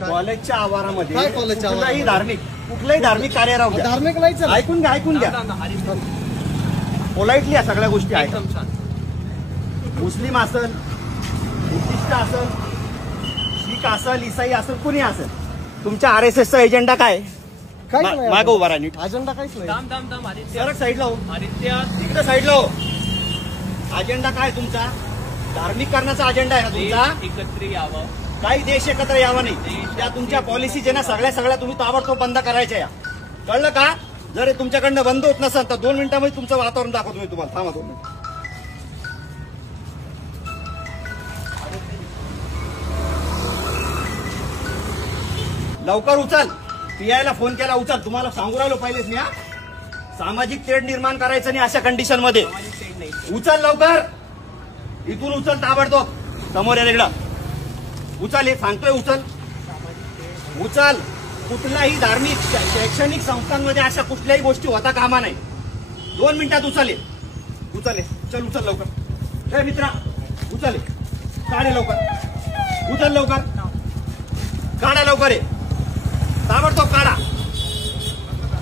कॉलेजच्या आवारामध्ये काय कॉलेजच्या कुठलाही धार्मिक कार्य राहू द्या. धार्मिक नाही, ऐकून घ्या. पोलाइटली या सगळ्या गोष्टी आहेत. मुस्लिम असेल, बुद्धिस्ट असेल, शीख असेल, इसाई असेल, कुणी असेल, तुमच्या RSSचा एजेंडा काय? मागं उभा राहा नीट. अजेंडा काहीच नाही. सरक साईडला हो, तिकडे साईडला हो. अजेंडा काय तुमचा? धार्मिक करण्याचा अजेंडा आहे ना तुमचा? एकत्र यावं, काही देश एकत्र यावा नाही. त्या तुमच्या पॉलिसी जे ना सगळ्या तुम्ही ताबडतोब बंद करायच्या या. कळलं का? जर हे तुमच्याकडनं बंद होत नसेल तर 2 मिनिटांमध्ये तुमचं वातावरण दाखवतो मी तुम्हाला. थांबा 2 मिनिट. लवकर उचल. PI फोन केला, उचल. तुम्हाला सांगू राहिलो पहिलेच मी. सामाजिक तेढ निर्माण करायचं नाही अशा कंडिशन मध्ये. उचल लवकर. इथून उचल ताबडतोब. समोर या इकडं उचल. हे सांगतोय उचल. कुठल्याही धार्मिक शैक्षणिक संस्थांमध्ये अशा कुठल्याही गोष्टी होता कामा नाही. 2 मिनिटात उचल लवकर. हे मित्रा उचल. काढे लवकर. उचल लवकर. काढा लवकर. ताबडतोब काढा.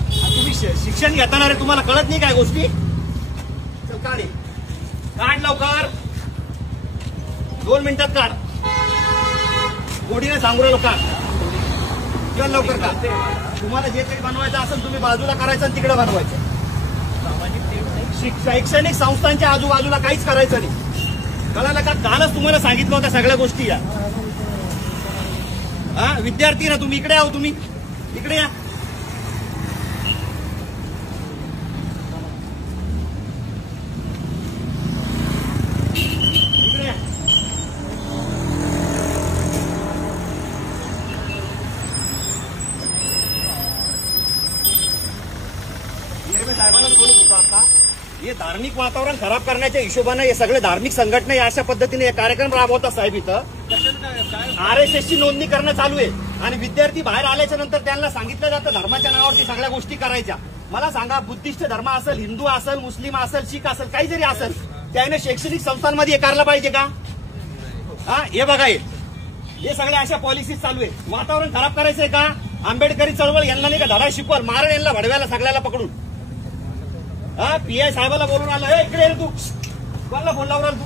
तुम्ही शिक्षण घेताना रे, तुम्हाला कळत नाही काय गोष्टी? चल काढ लवकर. 2 मिनिटात काढ. गोडीने सांगू राहिलो काढ. चल लवकर काढ. तुम्हाला जे काही बनवायचं असेल तुम्ही बाजूला करायचं आणि तिकडे बनवायचं. शैक्षणिक संस्थांच्या आजूबाजूला काहीच करायचं नाही. कळालं का? कालच तुम्हाला सांगितलं होत्या सगळ्या गोष्टी या. विद्यार्थी ना तुम्ही, इकडे आहो. तुम्ही इकडे या. साहेबांना बोलत होतो आता. हे धार्मिक वातावरण खराब करण्याच्या हिशोबाने हे सगळे धार्मिक संघटना अशा पद्धतीने कार्यक्रम राबवतात साहेब. इथं RSSची नोंदणी करणं चालू आहे आणि विद्यार्थी बाहेर आल्याच्या नंतर त्यांना सांगितलं जातं धर्माच्या नावावरती सगळ्या गोष्टी करायच्या. मला सांगा, बुद्धिस्ट धर्म असेल, हिंदू असेल, मुस्लिम असेल, शीख असेल, काही जरी असेल, त्याने शैक्षणिक संस्थांमध्ये हे करायला पाहिजे का? हे बघा, हे सगळे अशा पॉलिसी चालू आहे. वातावरण खराब करायचंय का? आंबेडकरी चळवळ यांना नाही का धडा शिकवाल? मारण यांना भडव्याला सगळ्याला पकडून. PI साहेबाला बोलून आलं. इकडे तू कोणाला फोन लावून तू?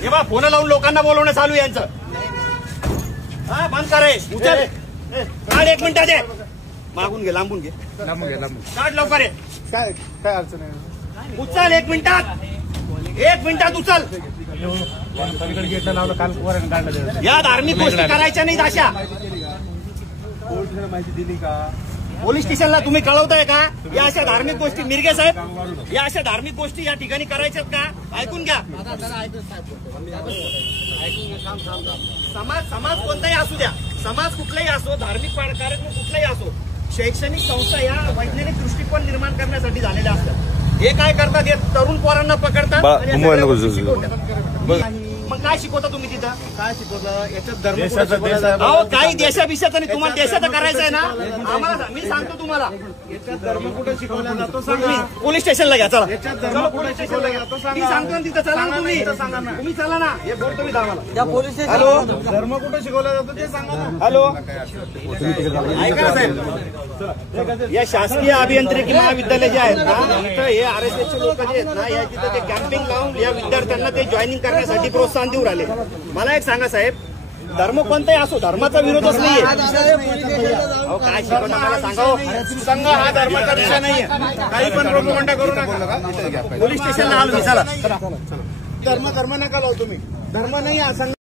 हे बा, फोन लावून लोकांना बोलवणं चालू आहे यांचं. बंद करे. उचल. काढ 1 मिनिटात दे. मागून घे, लांबून घे. काढ लवकर. काय अडचण आहे? उचल 1 मिनिटात. 1 मिनिटात उचल. या धार्मिक गोष्टी करायच्या नाहीत अशा. माहिती दिली का? पोलीस स्टेशनला तुम्ही कळवताय का? या अशा धार्मिक गोष्टी, मिरगे साहेब, या अशा धार्मिक गोष्टी या ठिकाणी करायच्यात का? ऐकून घ्या. समाज कोणताही असू द्या, समाज कुठलाही असो, धार्मिक कार्यक्रम कुठलाही असो, शैक्षणिक संस्था या वैज्ञानिक दृष्टिकोन निर्माण करण्यासाठी झालेल्या असतात. हे काय करतात? हे तरुण पोरांना पकडतात. मग काय शिकवता तुम्ही तिथं? काय शिकवलं? याच्यात धर्म अहो काही देशाभिषेक आणि तुम्हाला देशाचं करायचं आहे ना. आम्हाला मी सांगतो तुम्हाला, याच्यात धर्म कुठे शिकवला जातो सांगा. पोलीस स्टेशनला घ्या. चला याच्यात धर्म कुठे शिकवला जातो मी सांगतो ना तिथं. चला ना तुम्ही चला ना. हे बोलतो मी आम्हाला. हॅलो, धर्म कुठे शिकवला जातो ते सांगा ना. हॅलो, ऐका ना साहेब, या शासकीय अभियांत्रिकी महाविद्यालय जे आहेत ना, इथं हे RSSचे लोक जे आहेत ना, या तिथं ते कॅम्पिंग लावून या विद्यार्थ्यांना ते जॉईनिंग करण्यासाठी प्रोत्साहन देऊ राहिले. मला एक सांगा साहेब, धर्म कोणताही असो, धर्माचा विरोधच नाहीये. काय शिकवता मला सांगा. संघ हा धर्माचा विषय नाहीये. काही पण प्रोपगंडा करू नका. पोलीस स्टेशनला आलो मी. चला. धर्म नका लावू तुम्ही. धर्म नाही हा संघ.